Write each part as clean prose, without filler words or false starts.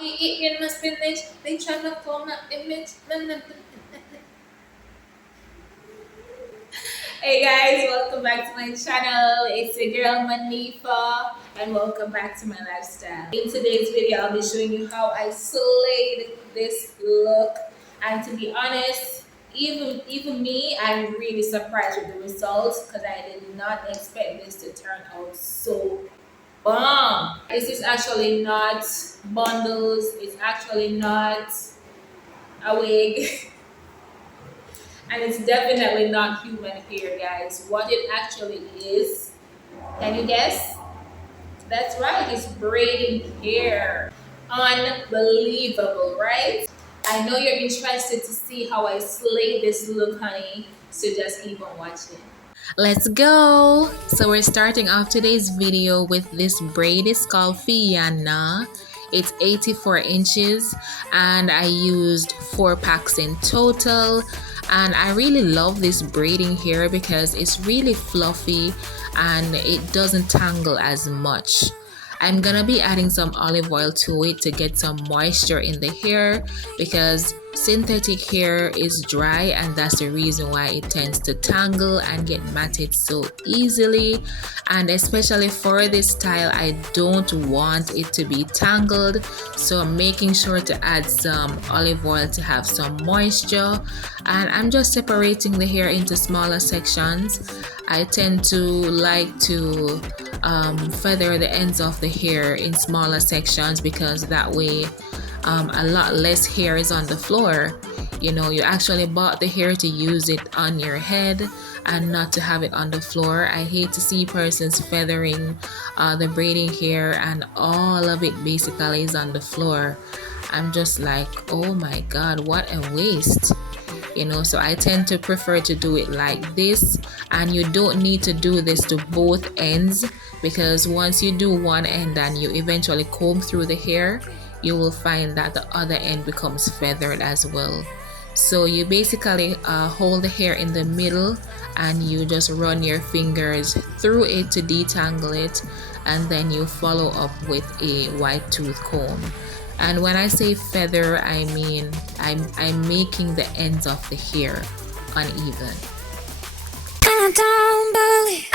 We eat in my spinach, they try to form an image. Hey guys, welcome back to my channel. It's your girl Manifa and welcome back to my lifestyle. In today's video, I'll be showing you how I slayed this look. And to be honest, even me, I'm really surprised with the results because I did not expect this to turn out so bomb. This is actually not bundles, it's actually not a wig. And it's definitely not human hair, guys. What it actually is, can you guess? That's right, it's braiding hair. Unbelievable, right? I know you're interested to see how I slay this look, honey. So just keep on watching. Let's go! So we're starting off today's video with this braid. It's called Fiana. It's 84 inches and I used 4 packs in total. And I really love this braiding hair because it's really fluffy and it doesn't tangle as much. I'm gonna be adding some olive oil to it to get some moisture in the hair because synthetic hair is dry and that's the reason why it tends to tangle and get matted so easily. And especially for this style, I don't want it to be tangled, so I'm making sure to add some olive oil to have some moisture. And I'm just separating the hair into smaller sections. I tend to like to feather the ends of the hair in smaller sections because that way a lot less hair is on the floor. You know, you actually bought the hair to use it on your head and not to have it on the floor. I hate to see persons feathering the braiding hair and all of it basically is on the floor. I'm just like, oh my god, what a waste. You know, so I tend to prefer to do it like this, and you don't need to do this to both ends because once you do one end and you eventually comb through the hair, you will find that the other end becomes feathered as well. So you basically hold the hair in the middle and you just run your fingers through it to detangle it, and then you follow up with a white tooth comb. And when I say feather, I mean I'm making the ends of the hair uneven. I don't believe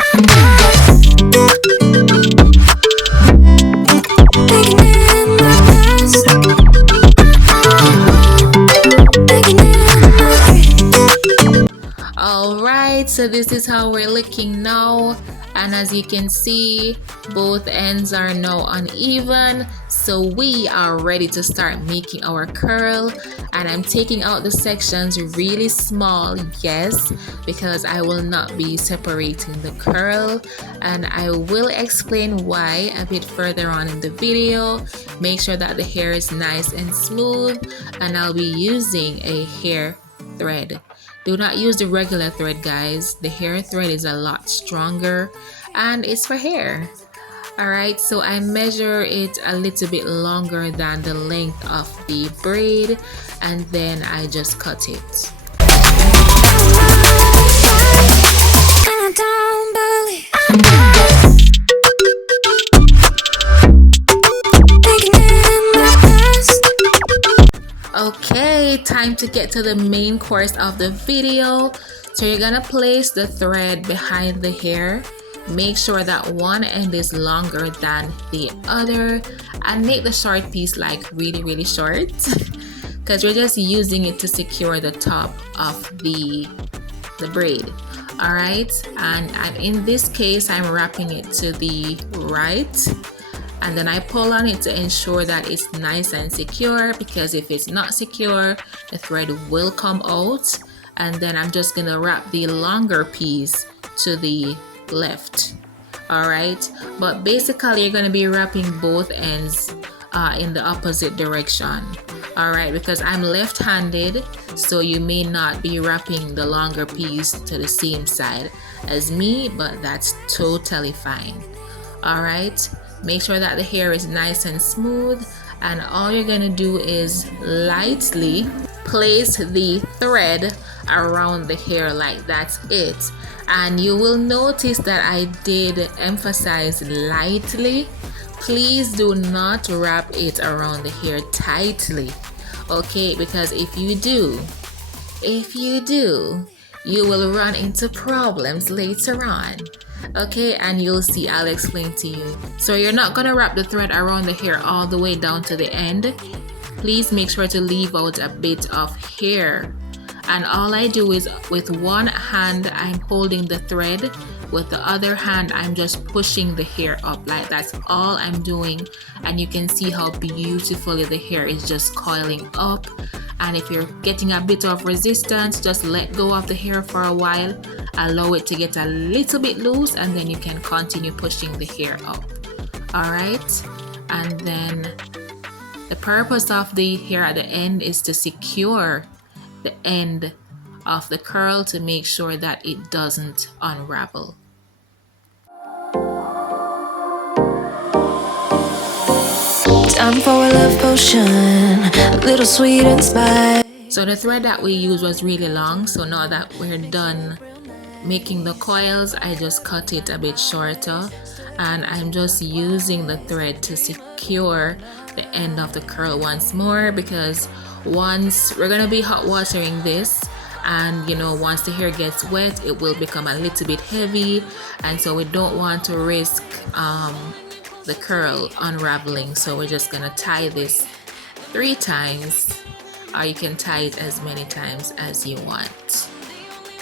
Alright, so this is how we're looking now, and as you can see, both ends are now uneven, so we are ready to start making our curl. And I'm taking out the sections really small, yes, because I will not be separating the curl, and I will explain why a bit further on in the video. Make sure that the hair is nice and smooth, and I'll be using a hair thread. Do not use the regular thread, guys. The hair thread is a lot stronger and it's for hair. Alright, so I measure it a little bit longer than the length of the braid and then I just cut it. I don't believe Okay, time to get to the main course of the video. So you're gonna place the thread behind the hair. Make sure that one end is longer than the other and make the short piece like really short because we're just using it to secure the top of the braid. Alright, and in this case I'm wrapping it to the right. And then I pull on it to ensure that it's nice and secure, because if it's not secure, the thread will come out. And then I'm just gonna wrap the longer piece to the left. Alright, but basically you're gonna be wrapping both ends in the opposite direction. Alright, because I'm left-handed, so you may not be wrapping the longer piece to the same side as me, but that's totally fine. Alright, make sure that the hair is nice and smooth, and all you're gonna do is lightly place the thread around the hair like that's it. And you will notice that I did emphasize lightly please do not wrap it around the hair tightly, okay? Because if you do, you will run into problems later on, okay? And you'll see, I'll explain to you. So you're not gonna wrap the thread around the hair all the way down to the end. Please make sure to leave out a bit of hair. And all I do is with one hand I'm holding the thread, with the other hand I'm just pushing the hair up. Like, that's all I'm doing, and you can see how beautifully the hair is just coiling up. And if you're getting a bit of resistance, just let go of the hair for a while, allow it to get a little bit loose, and then you can continue pushing the hair up. All right, and then the purpose of the hair at the end is to secure the end of the curl to make sure that it doesn't unravel. Time for a love potion, a little sweet and spice. So the thread that we used was really long, so now that we're done making the coils, I just cut it a bit shorter, and I'm just using the thread to secure the end of the curl once more, because once we're gonna be hot watering this, and you know, once the hair gets wet it will become a little bit heavy, and so we don't want to risk the curl unraveling. So we're just gonna tie this 3 times, or you can tie it as many times as you want.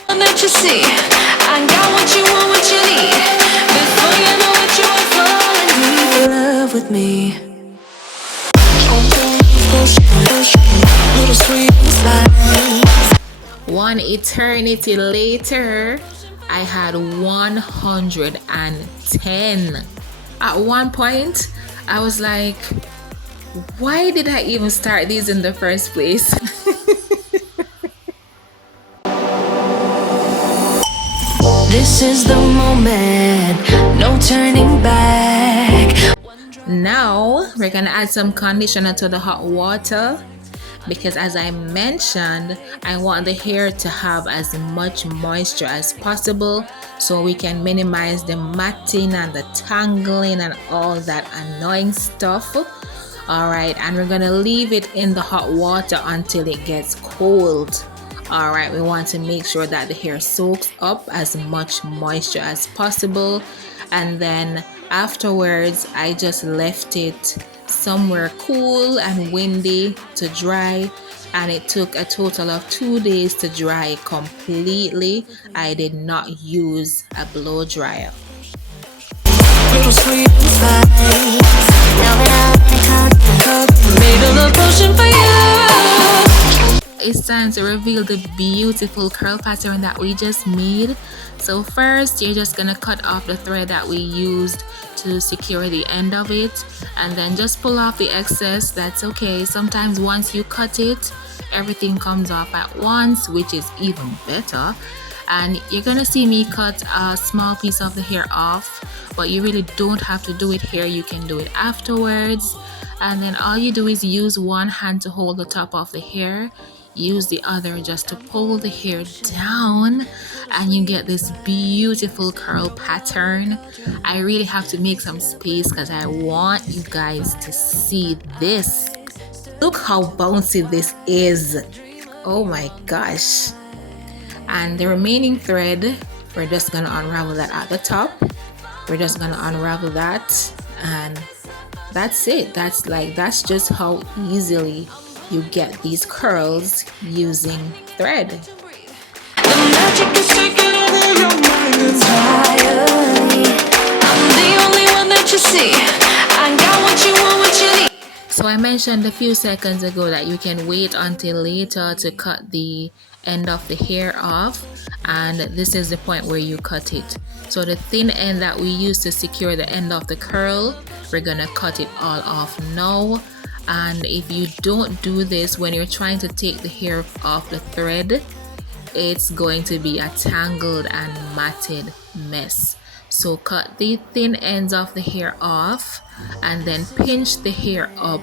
That you see, I got what you want, what you need. Before you know it, you are falling deep in love with me. Little sweet spice. One eternity later, I had 110. At one point, I was like, why did I even start these in the first place? This is the moment, no turning back. Now we're gonna add some conditioner to the hot water, because as I mentioned, I want the hair to have as much moisture as possible so we can minimize the matting and the tangling and all that annoying stuff. Alright, and we're gonna leave it in the hot water until it gets cold. Alright, we want to make sure that the hair soaks up as much moisture as possible, and then afterwards I just left it somewhere cool and windy to dry, and it took a total of 2 days to dry completely. I did not use a blow dryer. Little sweet spice. Made a love potion for you. It's time to reveal the beautiful curl pattern that we just made. So first, you're just gonna cut off the thread that we used to secure the end of it, and then just pull off the excess. That's okay. Sometimes once you cut it, everything comes off at once, which is even better. And you're gonna see me cut a small piece of the hair off, but you really don't have to do it here. You can do it afterwards. And then all you do is use one hand to hold the top of the hair, use the other just to pull the hair down, and you get this beautiful curl pattern. I really have to make some space because I want you guys to see this. Look how bouncy this is. Oh my gosh. And the remaining thread, we're just gonna unravel that at the top. We're just gonna unravel that, and that's it. That's just how easily you get these curls using thread. The magic is taking over your mind entirely. I'm the only one that you see. I got what you want, what you need. So I mentioned a few seconds ago that you can wait until later to cut the end of the hair off, and this is the point where you cut it. So the thin end that we used to secure the end of the curl, we're gonna cut it all off now. And if you don't do this when you're trying to take the hair off the thread, it's going to be a tangled and matted mess. So cut the thin ends of the hair off, and then pinch the hair up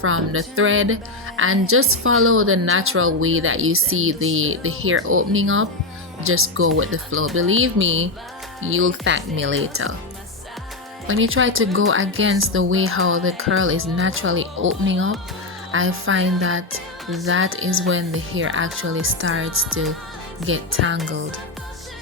from the thread, and just follow the natural way that you see the hair opening up. Just go with the flow. Believe me, you'll thank me later. when you try to go against the way how the curl is naturally opening up, I find that that is when the hair actually starts to get tangled,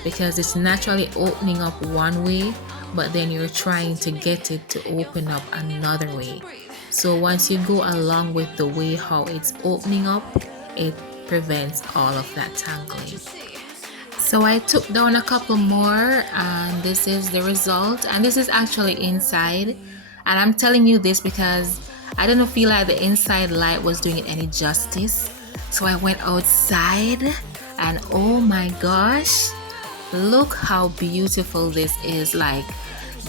because it's naturally opening up one way, but then you're trying to get it to open up another way. So once you go along with the way how it's opening up, it prevents all of that tangling. So I took down a couple more, and this is the result, and this is actually inside. And I'm telling you this because I didn't feel like the inside light was doing it any justice. So I went outside, and oh my gosh, look how beautiful this is. Like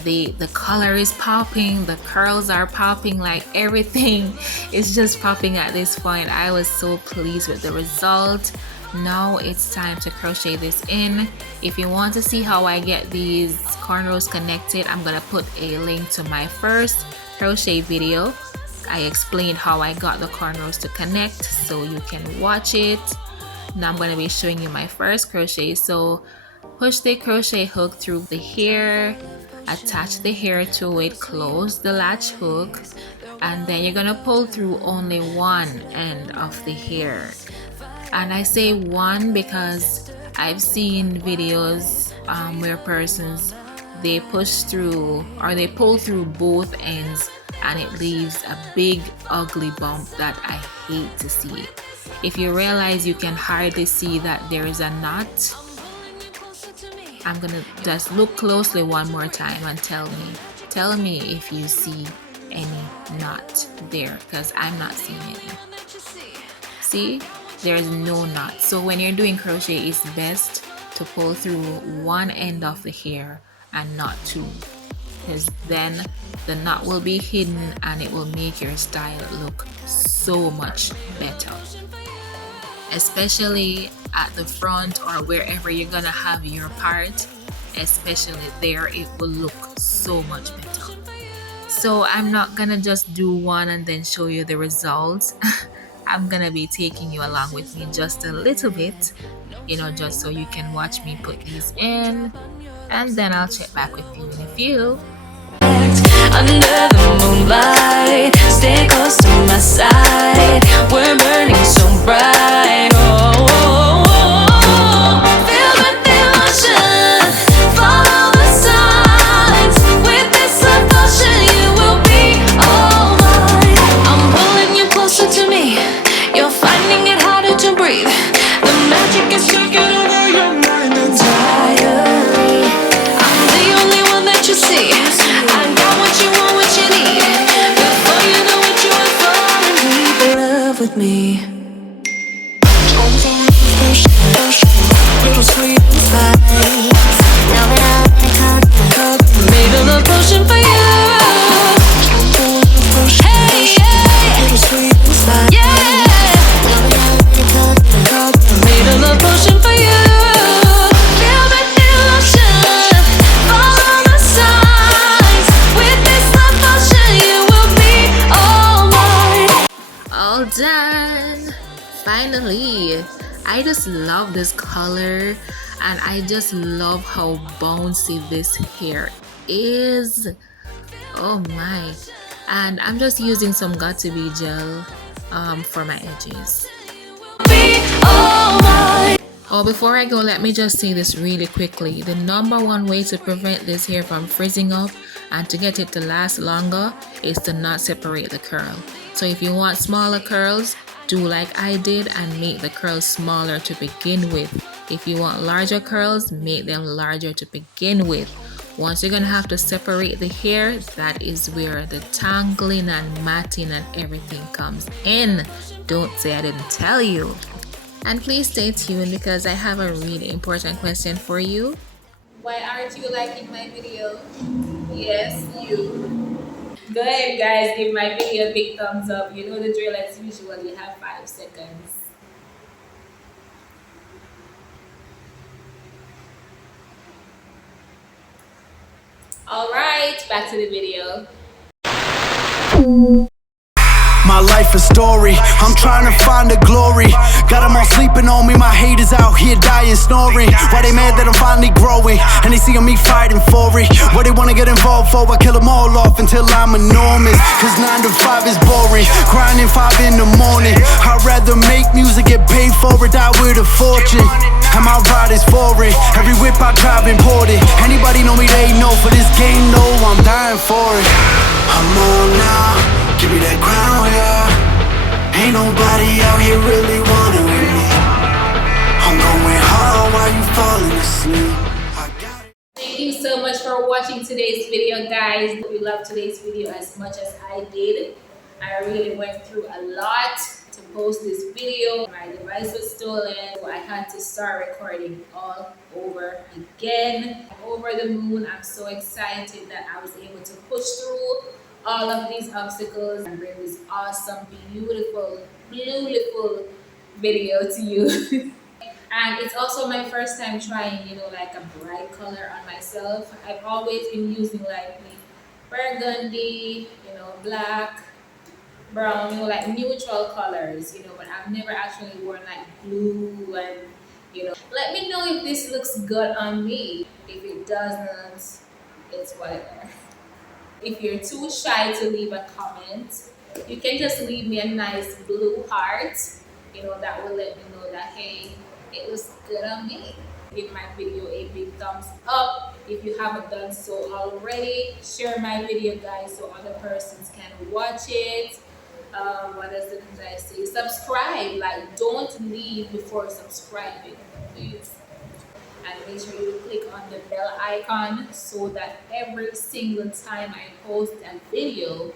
the color is popping, the curls are popping, like everything is just popping at this point. I was so pleased with the result. Now it's time to crochet this in. If you want to see how I get these cornrows connected, I'm gonna put a link to my first crochet video. I explained how I got the cornrows to connect, so you can watch it. Now I'm going to be showing you my first crochet. So push the crochet hook through the hair, attach the hair to it, close the latch hook, and then you're going to pull through only one end of the hair. And I say one because I've seen videos where persons, they push through or they pull through both ends, and it leaves a big ugly bump that I hate to see. If you realize you can hardly see that there is a knot, I'm gonna just look closely one more time and tell me if you see any knot there, because I'm not seeing any. See, there's no knot. So when you're doing crochet, it's best to pull through one end of the hair and not two, because then the knot will be hidden and it will make your style look so much better, especially at the front or wherever you're gonna have your part. Especially there, it will look so much better. So I'm not gonna just do one and then show you the results. I'm gonna be taking you along with me just a little bit, just so you can watch me put these in, and then I'll check back with you in a few. Under the moonlight, stay close to my side. We're burning so bright. Oh, oh, oh. Feel the emotion, follow the signs. With this devotion, you will be all mine. I'm pulling you closer to me. You're finding it harder to breathe. The magic is taking over your mind entirely. I'm the only one that you see. I got what you want, what you need. Before you know what you are falling deep in love with me. Little sweet vibes. Now that I made a love potion for you. Hey, yeah. Little sweet vibes. Yeah. Made a love potion for you. Feel the devotion, follow the signs. With this love potion, you will be all mine. All done! Finally! I just love this color, and I just love how bouncy this hair is. Oh my! And I'm just using some Got2b gel for my edges. Oh, before I go, let me just say this really quickly. The number one way to prevent this hair from frizzing up and to get it to last longer is to not separate the curl. So if you want smaller curls, do like I did and make the curls smaller to begin with. If you want larger curls, make them larger to begin with. Once you're gonna have to separate the hair, that is where the tangling and matting and everything comes in. Don't say I didn't tell you. And please stay tuned because I have a really important question for you. Why aren't you liking my video? Yes, you. Go ahead, guys, give my video a big thumbs up. You know the drill, as usual, you have 5 seconds. All right, back to the video. My life life a story. I'm trying to find the glory. Got them all sleeping on me, my haters out here dying, snoring. Why they mad that I'm finally growing, and they seeing me fighting for it? What they wanna get involved for, I kill them all off until I'm enormous. Cause 9 to 5 is boring, grinding 5 in the morning. I'd rather make music, get paid for it, die with a fortune. And my ride is foreign, every whip I drive imported. Anybody know me, they know. For this game, no, I'm dying for it. I'm on now, give me that crown, yeah. Ain't nobody out here really wanting with me. I'm going hard while you falling asleep. Thank you so much for watching today's video, guys. If you loved today's video as much as I did, I really went through a lot to post this video. My device was stolen, so I had to start recording all over again. Over the moon, I'm so excited that I was able to push through all of these obstacles and bring this awesome, beautiful video to you. And it's also my first time trying, like a bright color on myself. I've always been using like the burgundy, black, brown, like neutral colors, but I've never actually worn like blue and, Let me know if this looks good on me. If it doesn't, it's whatever. If you're too shy to leave a comment, you can just leave me a nice blue heart, that will let me know that, hey, it looks good on me. Give my video a big thumbs up. If you haven't done so already, share my video, guys, so other persons can watch it. What else did I say? Subscribe. Like, don't leave before subscribing, please. And make sure you click on the bell icon so that every single time I post a video,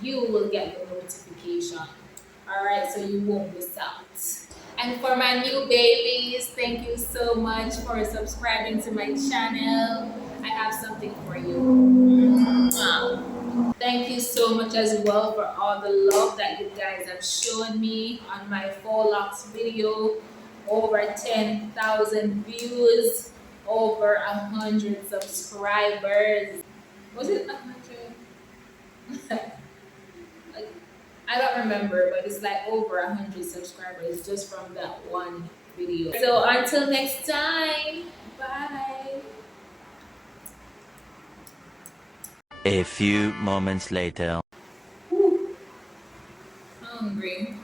you will get the notification. Alright, so you won't miss out. And for my new babies, thank you so much for subscribing to my channel. I have something for you. Thank you so much as well for all the love that you guys have shown me on my faux locks video. Over 10,000 views, over 100 subscribers. Was it 100? I don't remember, but it's like over 100 subscribers just from that one video. So until next time, bye. A few moments later. Hungry.